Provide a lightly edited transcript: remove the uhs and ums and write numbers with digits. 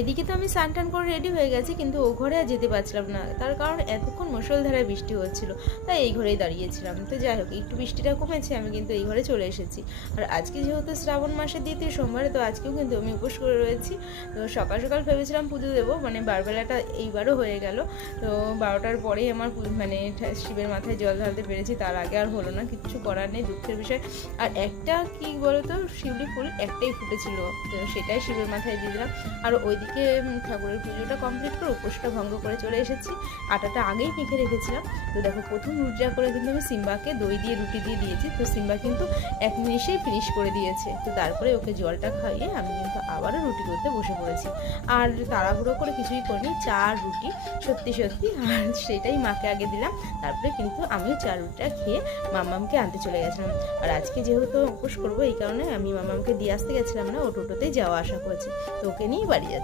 এদিকে তো আমি স্নান টান করে রেডি হয়ে গেছি, কিন্তু ও ঘরে আর যেতে পারছিলাম না, তার কারণ এতক্ষণ মুষলধারায় বৃষ্টি হচ্ছিল, তাই এই ঘরেই দাঁড়িয়েছিলাম। তো যাই হোক, একটু বৃষ্টিটা কমেছে, আমি কিন্তু এই ঘরে চলে এসেছি। আর আজকে যেহেতু শ্রাবণ মাসের দ্বিতীয় সোমবার, তো আজকেও কিন্তু আমি উপোস করে রয়েছি। তো সকাল সকাল ভেবেছিলাম পুজো দেবো, মানে বারবেলাটা এইবারও হয়ে গেল। তো 12টার পরেই আমার মানে শিবের মাথায় জল ঢালতে পেরেছি, তার আগে আর হলো না, কিচ্ছু করার নেই, দুঃখের বিষয়। আর একটা কি বলতো, শিউলি ফুল একটাই ফুটেছিল, তো সেটাই শিবের মাথায় দিয়ে দিলাম। আর ওইদিকে ঠাকুরের পুজোটা কমপ্লিট করে উপোসটা ভঙ্গ করে চলে এসেছি। আটাটা আগেই মেখে রেখেছিলাম। তো দেখো, প্রথম রুটিটা করে কিন্তু আমি সিম্বাকে দই দিয়ে রুটি দিয়ে দিয়েছি। তো সিম্বা কিন্তু এক নিমেষেই ফিনিশ করে দিয়েছে। তো তারপরে ওকে জলটা খাইয়ে আমি কিন্তু আবারও রুটি করতে বসে পড়েছি। আর তাড়াহুড়ো করে কিছুই করিনি, চা আর রুটি সত্যি সত্যি, আর সেটাই মাকে আগে দিলাম। তারপরে কিন্তু আমিও চা রুটিটা খেয়ে মাম্মামকে আনতে চলে গেছিলাম। আর আজকে যেহেতু উপোস করবো, এই কারণে আমি মাম্মামকে দিয়ে আসতে গেছিলাম না, ও টোটোতেই যাওয়া আসা করছি। তো ওকে নিয়েই বাড়ি যাচ্ছি।